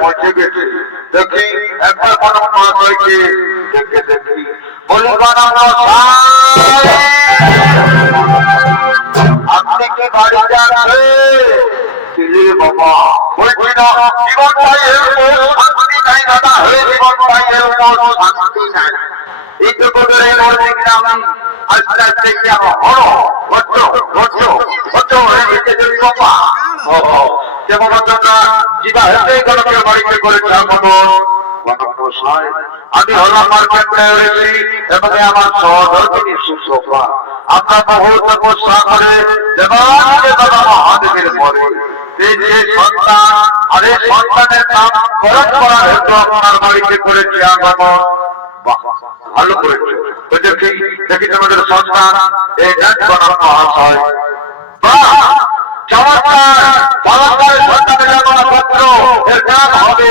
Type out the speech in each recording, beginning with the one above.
পৌঁছে গেছি। দেখি একবার বনক মহাশয়কে দেখে দেখি। বলি বনক মহাশয় আপনি কি বাড়িতে আছে বাবা। বলছি না এর উপর শান্তি নাই দাদা। হে এর উপর শান্তি নাই। এই তো এই মর্মে আমি আস্তে আস্তে কি আমার হলো? ভদ্র ভদ্র ভদ্র হয়ে গেছে যে বাবা। যেমন তোমরা জিবা হেঁটেই গণকের বাড়িতে করেছে আগমন আমি হলাম আমার সহধর্মিনী সুশোভা আমরা বহু তপস্যা করে বাবা মহাদেবের পরে দেখি তোমাদের সন্তান এক বনাম মহাশয়। চমৎকার চমৎকারের সন্তানের জন্ম পত্র। এর নাম হবে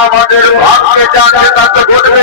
আমাদের ভাগ্যে যাচ্ছে তাতে ঘটবে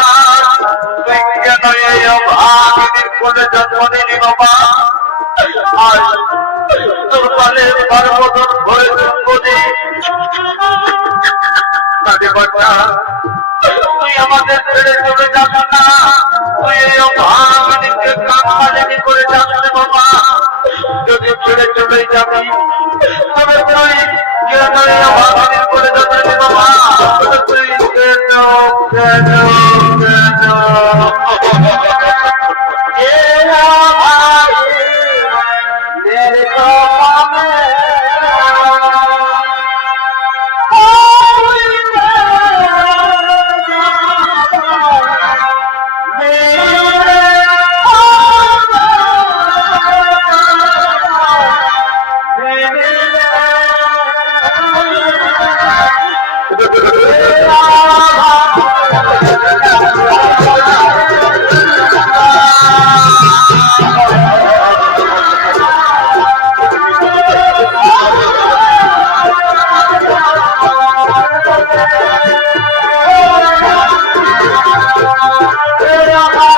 কোলে জন্ম নিলি বাবা আজ তোর পালে পার্বতন ভরে বাচ্চা, তুই আমাদের ছেড়ে চলে না। তুই এই করে বাবা। যদি ছেড়ে চলে যাবি, তবে তুই কেন করে বাবা? তুই কেন কেন? রাখা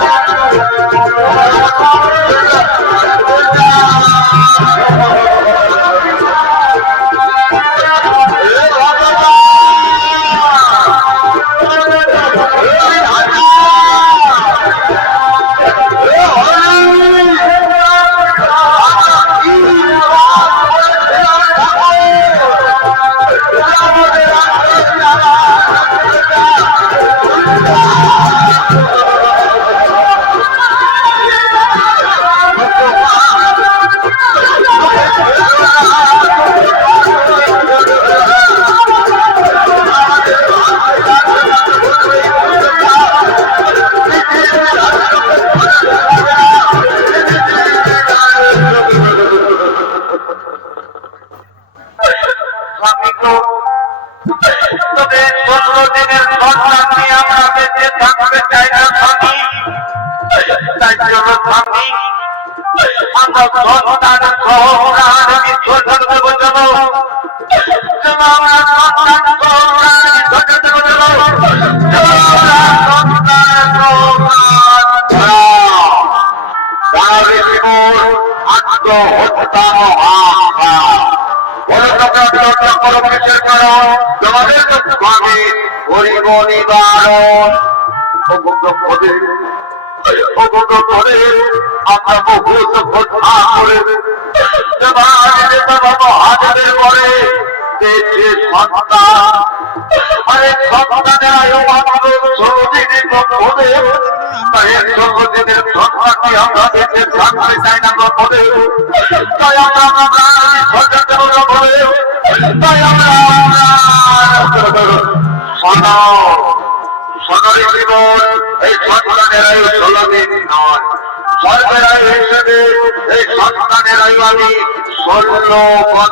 পনেরো দিনের ঘটনা নিয়ে আমরা বেঁচে থাকতে চাই না স্বামী, তাই জন্য স্বামী, আমরা সন্তান সহকার বিশ্বর দেব যেন আমরা সন্তান সহকার বিশ্বর দেব যেন আত্মহত্যা বড় কথা করো কিসের কারণ তোমাদের দুঃখ ভাবে গরিব নিবারণ আমরা বহুত কথা করে সন্তানের আয়ু মাত্র ষোলোদিনের সন্তানকে আমরা দেখে জানতে চাই না পদে তাই আমরা আমরা সরকার দেব বলে তাই আমরা শোনো সদরের জীবন এই সন্তানের আয়ু ষোলো দিন নয় সরকার আয়ু হিসেবে এই সন্তানের আয়ু আমি ষোলো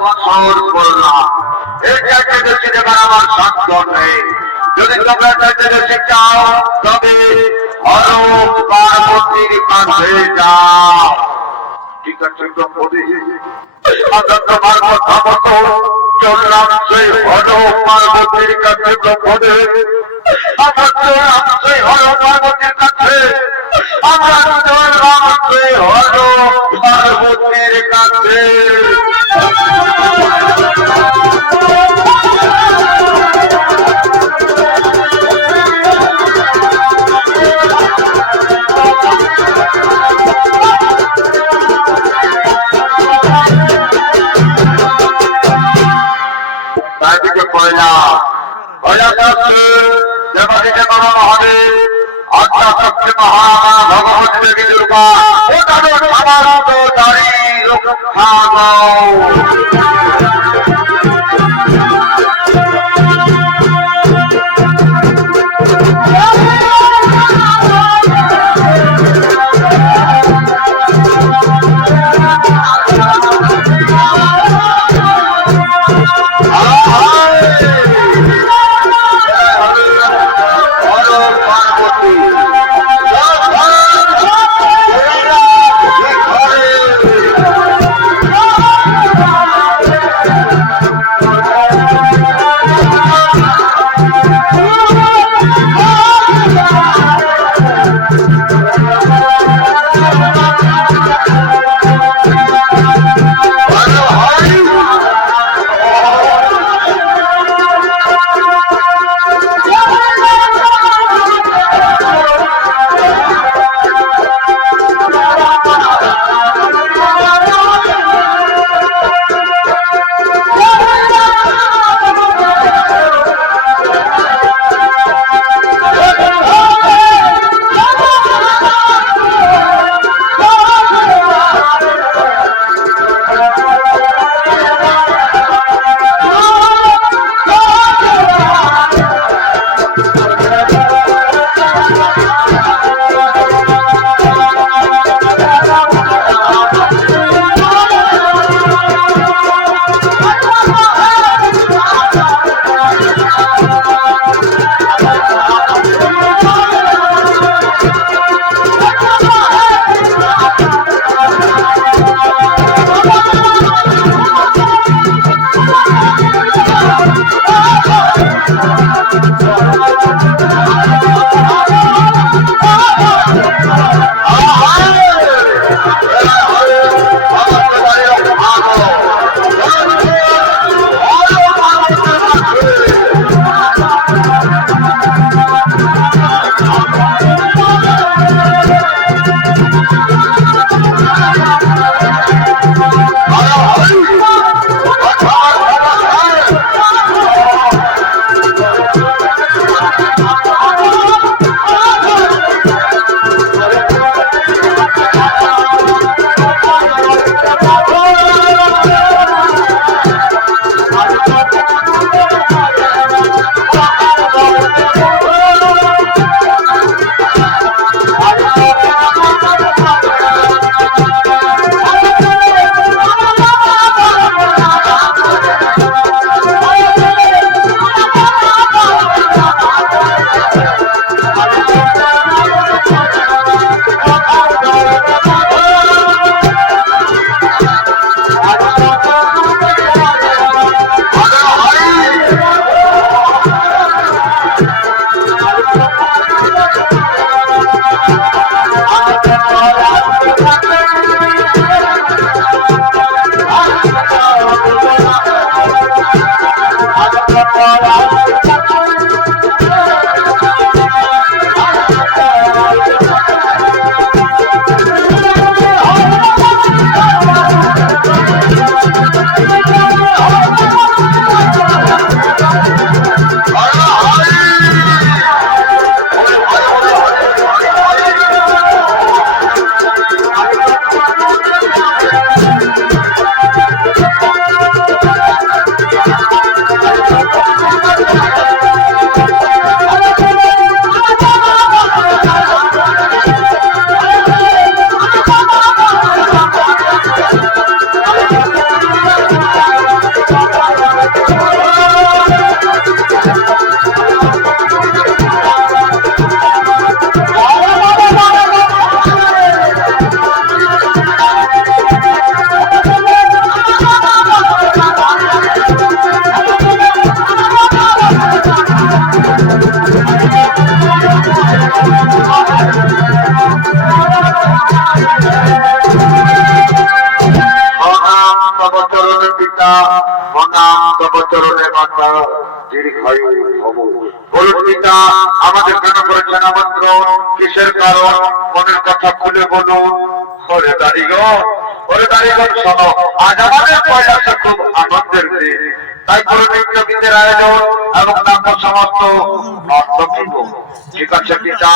বছর করলাম এর চাইতে বেশি দেবার আমার সন্তান নেই যদি তোমরা চাইতে বেশি চাও তবে হর পার্বতীর কাছে যাও ঠিক আছে তো অন্তত তোমার কথা মতো চললাম সেই হর পার্বতীর কাছে তো মোদী আমার চললাম সেই হর পার্বতীর কাছে আমার চললাম সেই হর পার্বতীর কাছে। মহামা ভগবতী দেবী দুর্গা ও তাদের দাড়ি রক্ষা করেছেন কিসের কারণ? মনের কথা খুলে বলুন। হরে দাড়িগণ হরে দাড়িগণ শোনো আজ আমাদের পয়লাতে খুব আনন্দের দিন। তাই পুরো নৃত্যগীতের আয়োজন এবং নাট্য সমস্ত ঠিক আছে পিতা,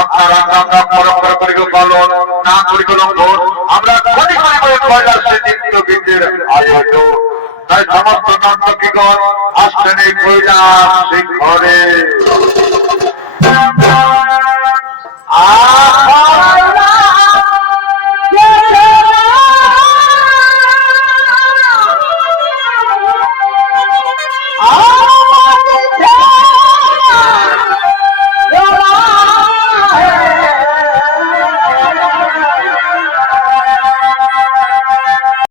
আপনারা আমরা পরম্পরা করিব পালন, না করিব লঙ্ঘন। আমরা করি করিব এই পয়লার সে নৃত্যগীতের আয়োজন। তাই সমস্ত নর্তকীগণ আসছেন এই পয়লা সেই ঘরে। ¡Ah!